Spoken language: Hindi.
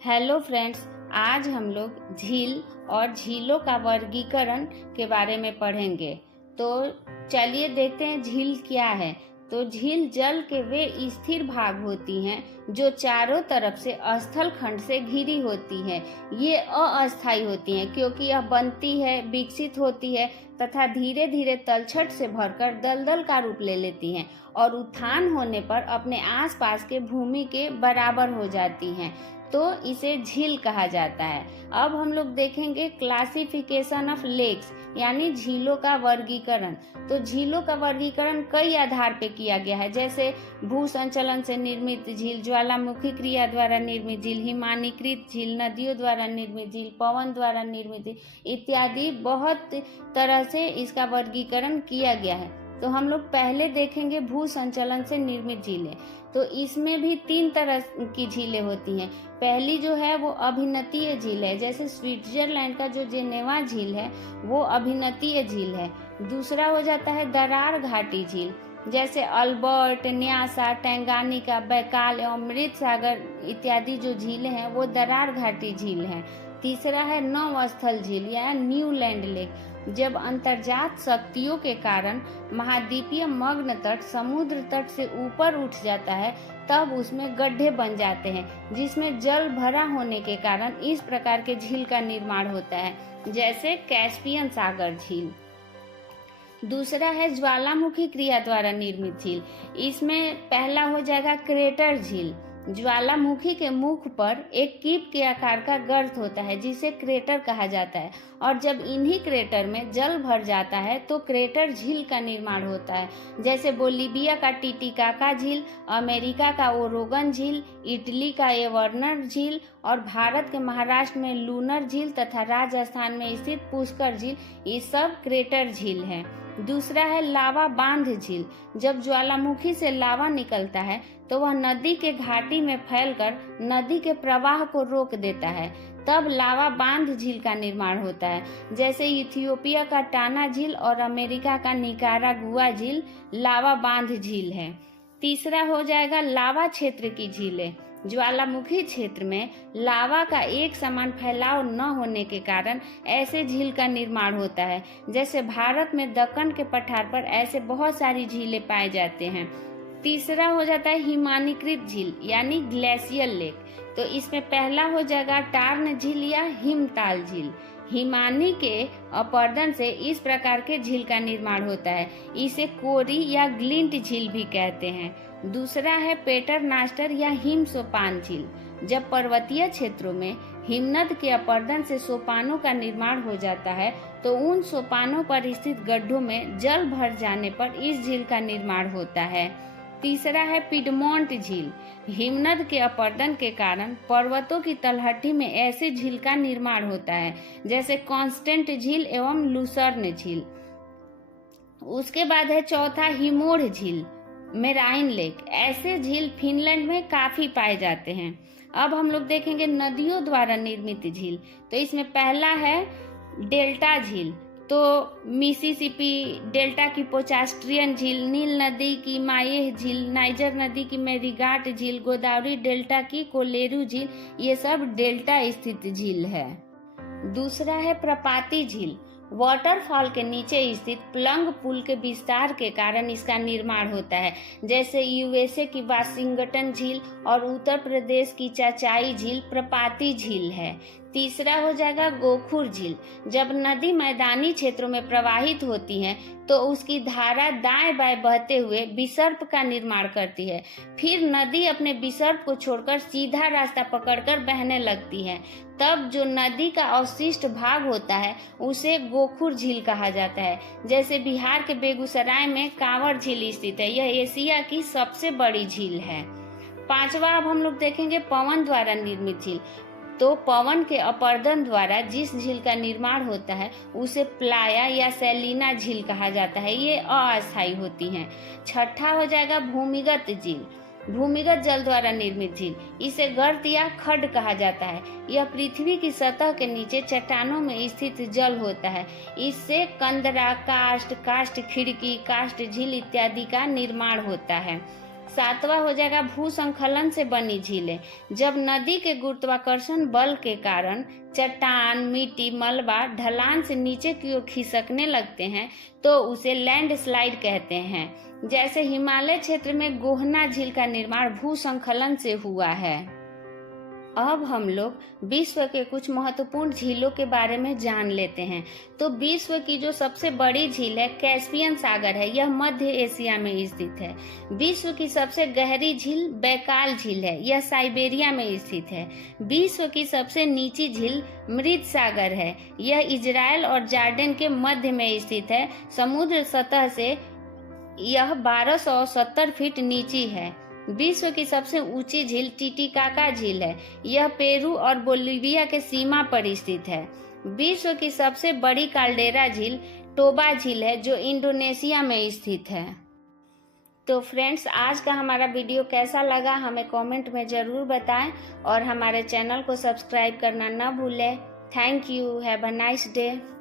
हेलो फ्रेंड्स, आज हम लोग झील और झीलों का वर्गीकरण के बारे में पढ़ेंगे। तो चलिए देखते हैं झील क्या है। तो झील जल के वे स्थिर भाग होती हैं जो चारों तरफ से स्थल खंड से घिरी होती हैं। ये अस्थायी होती हैं क्योंकि यह बनती है, विकसित होती है तथा धीरे धीरे तलछट से भरकर दलदल का रूप ले लेती हैं और उत्थान होने पर अपने आसपास के भूमि के बराबर हो जाती हैं। तो इसे झील कहा जाता है। अब हम लोग देखेंगे क्लासिफिकेशन ऑफ लेक्स यानी झीलों का वर्गीकरण। तो झीलों का वर्गीकरण कई आधार पे किया गया है, जैसे भू संचलन से निर्मित झील, ज्वालामुखी क्रिया द्वारा निर्मित झील, हिमानीकृत झील, नदियों द्वारा निर्मित झील, पवन द्वारा निर्मित झील इत्यादि। बहुत तरह से इसका वर्गीकरण किया गया है। तो हम लोग पहले देखेंगे भू संचलन से निर्मित झीलें। तो इसमें भी 3 तरह की झीलें होती हैं। पहली जो है वो अभिनतीय झील है, जैसे स्विट्जरलैंड का जो जेनेवा झील है वो अभिनतीय झील है। दूसरा हो जाता है दरार घाटी झील, जैसे अल्बर्ट, न्यासा, टैंगानिका, बैकाल एवं मृत सागर इत्यादि जो झीलें हैं वो दरार घाटी झील हैं। तीसरा है नवस्थल झील या न्यूलैंड लेक, जब अंतर्जात शक्तियों के कारण महाद्वीपीय मग्न तट समुद्र तट से ऊपर उठ जाता है तब उसमें गड्ढे बन जाते हैं जिसमें जल भरा होने के कारण इस प्रकार के झील का निर्माण होता है, जैसे कैस्पियन सागर झील। दूसरा है ज्वालामुखी क्रिया द्वारा निर्मित झील। इसमें पहला हो जाएगा क्रेटर झील। ज्वालामुखी के मुख पर एक कीप के आकार का गर्त होता है जिसे क्रेटर कहा जाता है, और जब इन्हीं क्रेटर में जल भर जाता है तो क्रेटर झील का निर्माण होता है, जैसे बोलीविया का टिटिकाका झील, अमेरिका का ओरोगन झील, इटली का एवर्नर झील और भारत के महाराष्ट्र में लूनर झील तथा राजस्थान में स्थित पुष्कर झील, ये सब क्रेटर झील हैं। दूसरा है लावा बांध झील। जब ज्वालामुखी से लावा निकलता है तो वह नदी के घाटी में फैलकर नदी के प्रवाह को रोक देता है, तब लावा बांध झील का निर्माण होता है, जैसे इथियोपिया का टाना झील और अमेरिका का निकारागुआ झील लावा बांध झील है। तीसरा हो जाएगा लावा क्षेत्र की झीलें। ज्वालामुखी क्षेत्र में लावा का एक समान फैलाव न होने के कारण ऐसे झील का निर्माण होता है, जैसे भारत में दक्कन के पठार पर ऐसे बहुत सारी झीलें पाए जाते हैं। तीसरा हो जाता है हिमानीकृत झील यानी ग्लेशियल लेक। तो इसमें पहला हो जाएगा टार्न झील या हिमताल झील। हिमानी के अपर्दन से इस प्रकार के झील का निर्माण होता है, इसे कोरी या ग्लिंट झील भी कहते हैं। दूसरा है पेटरनास्टर या हिम सोपान झील। जब पर्वतीय क्षेत्रों में हिमनद के अपर्दन से सोपानों का निर्माण हो जाता है तो उन सोपानों पर स्थित गड्ढों में जल भर जाने पर इस झील का निर्माण होता है। तीसरा है पिडमोंट झील। हिमनद के अपर्दन के कारण पर्वतों की तलहटी में ऐसे झील का निर्माण होता है, जैसे कांस्टेंट झील एवं लूसर्न झील। उसके बाद है चौथा हिमोर झील, मेराइन लेक। ऐसे झील फिनलैंड में काफी पाए जाते हैं। अब हम लोग देखेंगे नदियों द्वारा निर्मित झील। तो इसमें पहला है डेल्टा झील। तो मिसिसिपी डेल्टा की पोचास्ट्रियन झील, नील नदी की माये झील, नाइजर नदी की मेरीगाट झील, गोदावरी डेल्टा की कोलेरू झील, ये सब डेल्टा स्थित झील है। दूसरा है प्रपाती झील। वाटरफॉल के नीचे स्थित प्लंग पुल के विस्तार के कारण इसका निर्माण होता है, जैसे यूएसए की वाशिंगटन झील और उत्तर प्रदेश की चाचाई झील प्रपाती झील है। तीसरा हो जाएगा गोखुर झील। जब नदी मैदानी क्षेत्रों में प्रवाहित होती है तो उसकी धारा दाएं बाएं बहते हुए विसर्प का निर्माण करती है, फिर नदी अपने विसर्प को छोड़कर सीधा रास्ता पकड़कर बहने लगती है, तब जो नदी का अवशिष्ट भाग होता है उसे गोखुर झील कहा जाता है। जैसे बिहार के बेगूसराय में कांवर झील स्थित है, यह एशिया की सबसे बड़ी झील है। पांचवा अब हम लोग देखेंगे पवन द्वारा निर्मित झील। तो पवन के अपर्दन द्वारा जिस झील का निर्माण होता है उसे प्लाया या सैलीना झील कहा जाता है, ये अस्थायी होती हैं। छठा हो जाएगा भूमिगत झील। भूमिगत जल द्वारा निर्मित झील, इसे गर्त या खड्ड कहा जाता है। यह पृथ्वी की सतह के नीचे चट्टानों में स्थित जल होता है। इससे कंदरा, काष्ठ खिड़की, काष्ठ झील इत्यादि का निर्माण होता है। सातवां हो जाएगा भूसंखलन से बनी झीलें। जब नदी के गुरुत्वाकर्षण बल के कारण चट्टान, मिट्टी, मलबा ढलान से नीचे की ओर खिसकने लगते हैं तो उसे लैंडस्लाइड कहते हैं। जैसे हिमालय क्षेत्र में गोहना झील का निर्माण भूसंखलन से हुआ है। अब हम लोग विश्व के कुछ महत्वपूर्ण झीलों के बारे में जान लेते हैं। तो विश्व की जो सबसे बड़ी झील है कैस्पियन सागर है, यह मध्य एशिया में स्थित है। विश्व की सबसे गहरी झील बैकाल झील है, यह साइबेरिया में स्थित है। विश्व की सबसे नीची झील मृत सागर है, यह इजराइल और जॉर्डन के मध्य में स्थित है। समुद्र सतह से यह 1270 फीट नीची है। विश्व की सबसे ऊंची झील टिटिकाका झील है, यह पेरू और बोलिविया के सीमा पर स्थित है। विश्व की सबसे बड़ी काल्डेरा झील टोबा झील है जो इंडोनेशिया में स्थित है। तो फ्रेंड्स, आज का हमारा वीडियो कैसा लगा हमें कमेंट में ज़रूर बताएं और हमारे चैनल को सब्सक्राइब करना न भूलें। Thank you. Have a nice day.